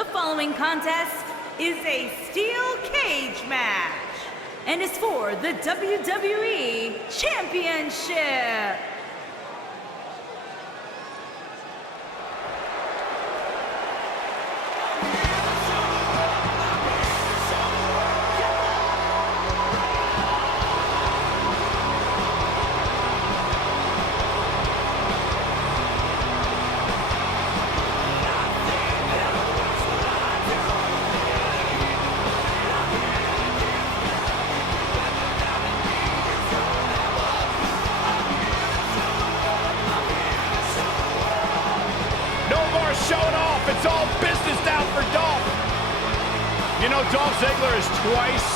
The following contest is a steel cage match and is for the WWE Championship. Showing off. It's all business now for Dolph. You know, Dolph Ziggler has twice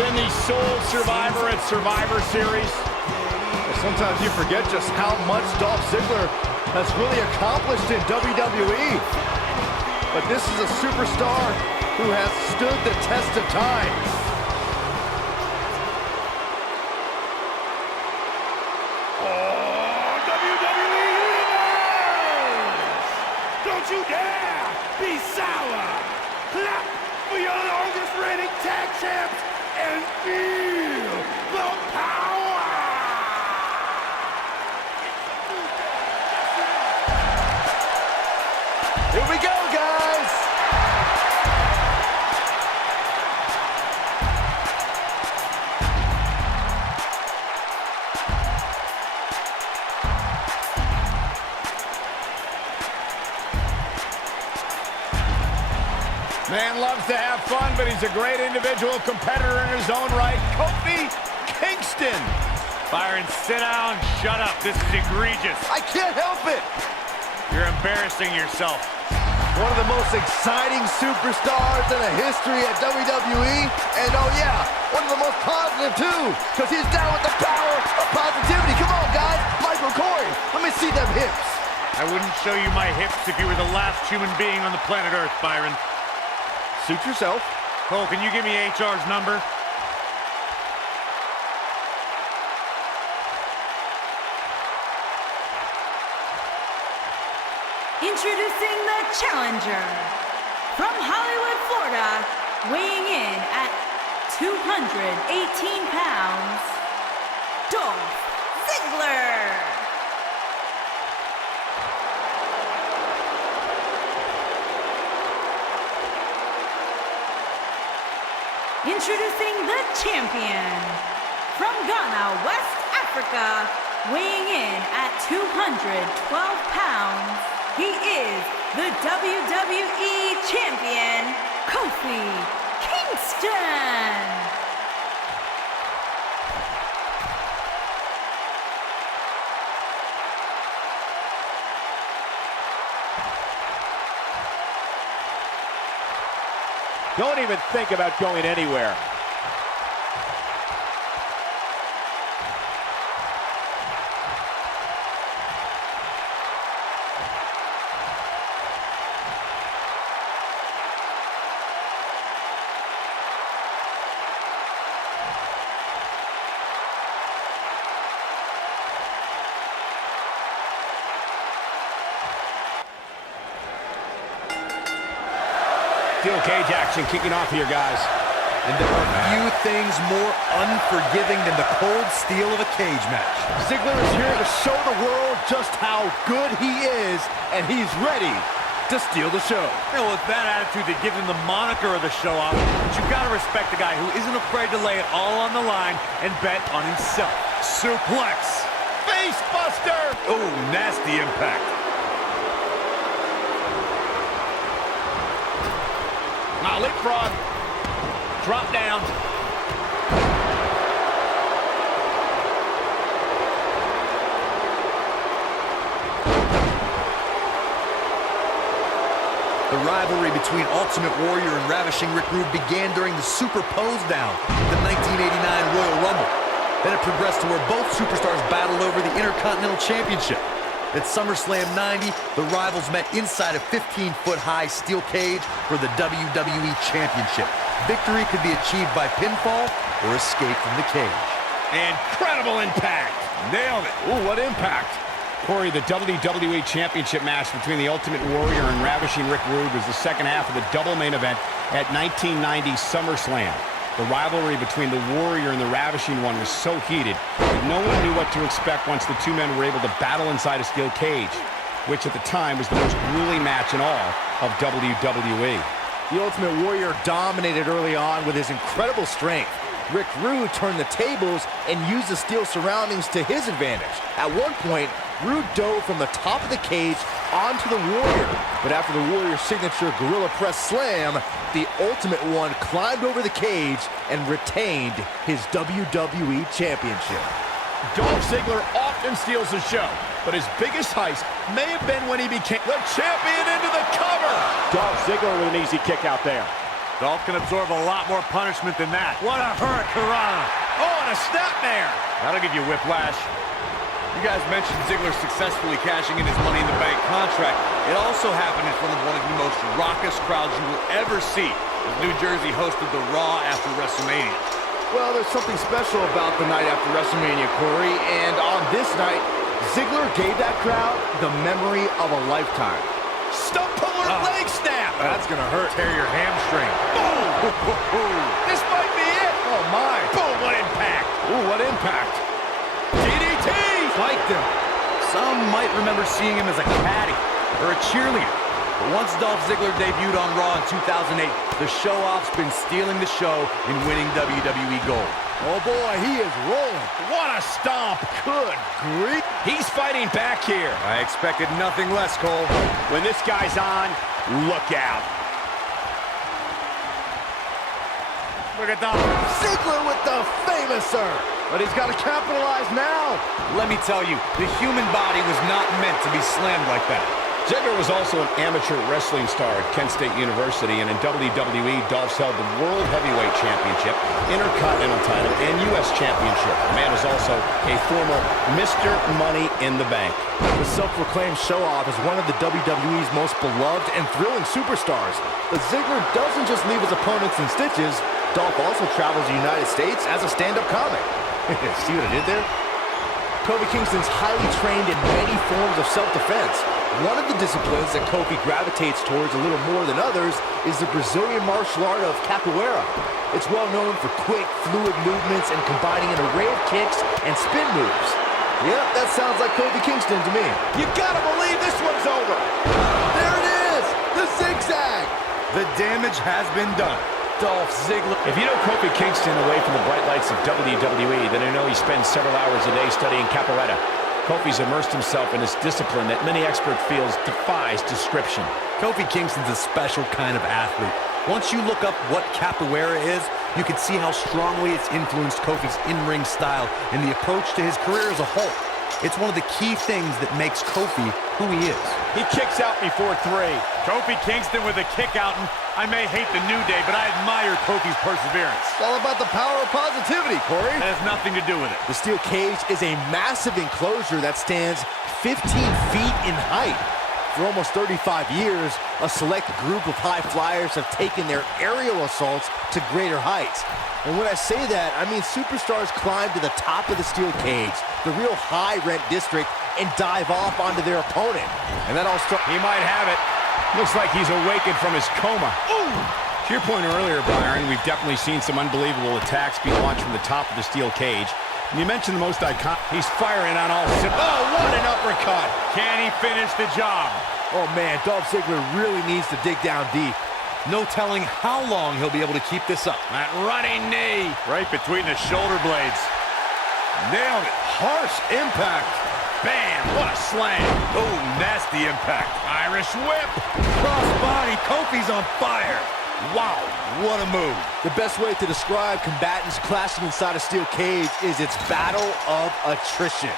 been the sole survivor at Survivor Series. Well, sometimes you forget just how much Dolph Ziggler has really accomplished in WWE. But this is a superstar who has stood the test of time. Don't you dare be sour! Clap for your longest reigning tag champs and feel the power! Here we go, guys! Man loves to have fun, but he's a great individual competitor in his own right. Kofi Kingston. Byron, sit down, shut up. This is egregious. I can't help it! You're embarrassing yourself. One of the most exciting superstars in the history of WWE. And oh yeah, one of the most positive too, because he's down with the power of positivity. Come on, guys. Michael Corey, let me see them hips. I wouldn't show you my hips if you were the last human being on the planet Earth, Byron. Suit yourself. Cole, can you give me HR's number? Introducing the challenger from Hollywood, Florida, weighing in at 218 pounds, Dolph Ziggler. Introducing the champion from Ghana, West Africa, weighing in at 212 pounds, he is the WWE Champion, Kofi Kingston. Don't even think about going anywhere. Steel cage action kicking off here, guys. And there are few things more unforgiving than the cold steel of a cage match. Ziggler is here to show the world just how good he is, and he's ready to steal the show. You know, with that attitude, they give him the moniker of the show off, but you've got to respect the guy who isn't afraid to lay it all on the line and bet on himself. Suplex. Face buster. Oh, nasty impact. Now leapfrog. Drop down. The rivalry between Ultimate Warrior and Ravishing Rick Rude began during the Super Pose Down, the 1989 Royal Rumble. Then it progressed to where both superstars battled over the Intercontinental Championship. At SummerSlam 90, the rivals met inside a 15-foot-high steel cage for the WWE Championship. Victory could be achieved by pinfall or escape from the cage. Incredible impact. Nailed it. Ooh, what impact. Corey, the WWE Championship match between the Ultimate Warrior and Ravishing Rick Rude was the second half of the double main event at 1990 SummerSlam. The rivalry between the Warrior and the Ravishing One was so heated that no one knew what to expect once the two men were able to battle inside a steel cage, which at the time was the most grueling match in all of WWE. The Ultimate Warrior dominated early on with his incredible strength. Rick Rude turned the tables and used the steel surroundings to his advantage. At one point, Rude dove from the top of the cage onto the Warrior. But after the Warrior's signature Gorilla Press Slam, the Ultimate One climbed over the cage and retained his WWE Championship. Dolph Ziggler often steals the show, but his biggest heist may have been when he became the champion into the cover. Dolph Ziggler with an easy kick out there. Dolph can absorb a lot more punishment than that. What a hurricanrana. Oh, and a snapmare. That'll give you whiplash. You guys mentioned Ziggler successfully cashing in his Money in the Bank contract. It also happened in front of one of the most raucous crowds you will ever see, as New Jersey hosted the Raw after WrestleMania. Well, there's something special about the night after WrestleMania, Corey, and on this night, Ziggler gave that crowd the memory of a lifetime. Stump puller leg snap. That's gonna hurt. Tear your hamstring. Boom. This might be it. Oh my. Boom, what impact. Ooh, what impact. DDT. Spiked him. Some might remember seeing him as a caddy or a cheerleader. But once Dolph Ziggler debuted on Raw in 2008, the show-off's been stealing the show in winning WWE Gold. Oh boy, he is rolling. What a stomp. Good grief. He's fighting back here. I expected nothing less, Cole. When this guy's on, look out. Look at that. Ziggler with the famouser. But he's got to capitalize now. Let me tell you, the human body was not meant to be slammed like that. Ziggler was also an amateur wrestling star at Kent State University, and in WWE, Dolph held the World Heavyweight Championship, Intercontinental title, and U.S. Championship. The man is also a former Mr. Money in the Bank. The self-proclaimed show-off is one of the WWE's most beloved and thrilling superstars. But Ziggler doesn't just leave his opponents in stitches. Dolph also travels the United States as a stand-up comic. See what I did there? Kofi Kingston's highly trained in many forms of self-defense. One of the disciplines that Kofi gravitates towards a little more than others is the Brazilian martial art of capoeira. It's well known for quick, fluid movements and combining an array of kicks and spin moves. Yep, that sounds like Kofi Kingston to me. You gotta believe this one's over. There it is! The zigzag! The damage has been done. Dolph Ziggler. If you know Kofi Kingston away from the bright lights of WWE, then I know he spends several hours a day studying capoeira. Kofi's immersed himself in this discipline that many experts feel defies description. Kofi Kingston's a special kind of athlete. Once you look up what capoeira is, you can see how strongly it's influenced Kofi's in-ring style and the approach to his career as a whole. It's one of the key things that makes Kofi who he is. He kicks out before 3. Kofi Kingston with a kick out, and I may hate the New Day, but I admire Kofi's perseverance. It's all about the power of positivity, Corey. That has nothing to do with it. The steel cage is a massive enclosure that stands 15 feet in height. For almost 35 years, a select group of high flyers have taken their aerial assaults to greater heights. And when I say that, I mean superstars climb to the top of the steel cage, the real high-rent district, and dive off onto their opponent. And that all starts... He might have it. Looks like he's awakened from his coma. Ooh! To your point earlier, Byron, we've definitely seen some unbelievable attacks being launched from the top of the steel cage. And you mentioned the most iconic. He's firing on all cylinders. Oh, what an uppercut. Can he finish the job? Oh, man, Dolph Ziggler really needs to dig down deep. No telling how long he'll be able to keep this up. That running knee. Right between the shoulder blades. Nailed it. Harsh impact. Bam, what a slam. Oh, nasty impact. Irish whip. Crossbody, Kofi's on fire. Wow, what a move. The best way to describe combatants clashing inside a steel cage is its battle of attrition.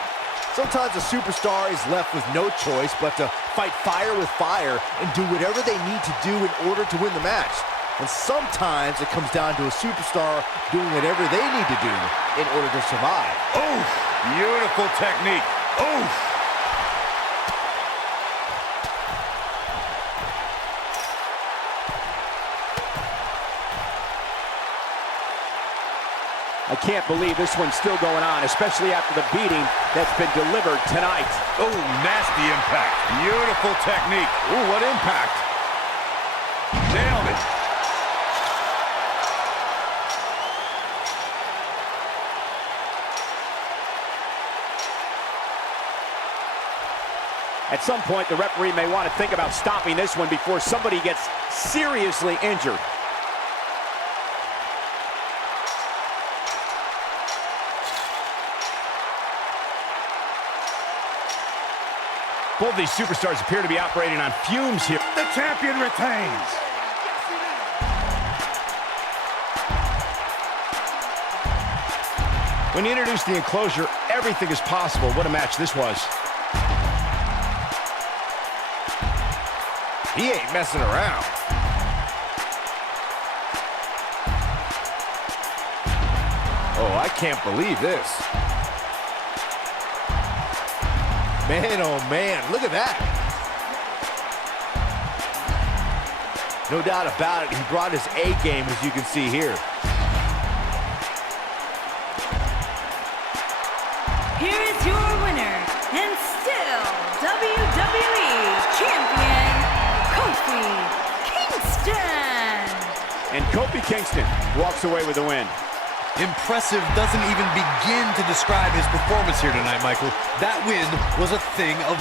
Sometimes a superstar is left with no choice but to fight fire with fire and do whatever they need to do in order to win the match. And sometimes it comes down to a superstar doing whatever they need to do in order to survive. Oof, beautiful technique. Oof. I can't believe this one's still going on, especially after the beating that's been delivered tonight. Oh, nasty impact. Beautiful technique. Ooh, what impact. Nailed it. At some point, the referee may want to think about stopping this one before somebody gets seriously injured. Both these superstars appear to be operating on fumes here. The champion retains. When you introduce the enclosure, everything is possible. What a match this was. He ain't messing around. Oh, I can't believe this. Man, oh man, look at that. No doubt about it, he brought his A game, as you can see here. Here is your winner, and still WWE Champion, Kofi Kingston. And Kofi Kingston walks away with the win. Impressive doesn't even begin to describe his performance here tonight, Michael. That win was a thing of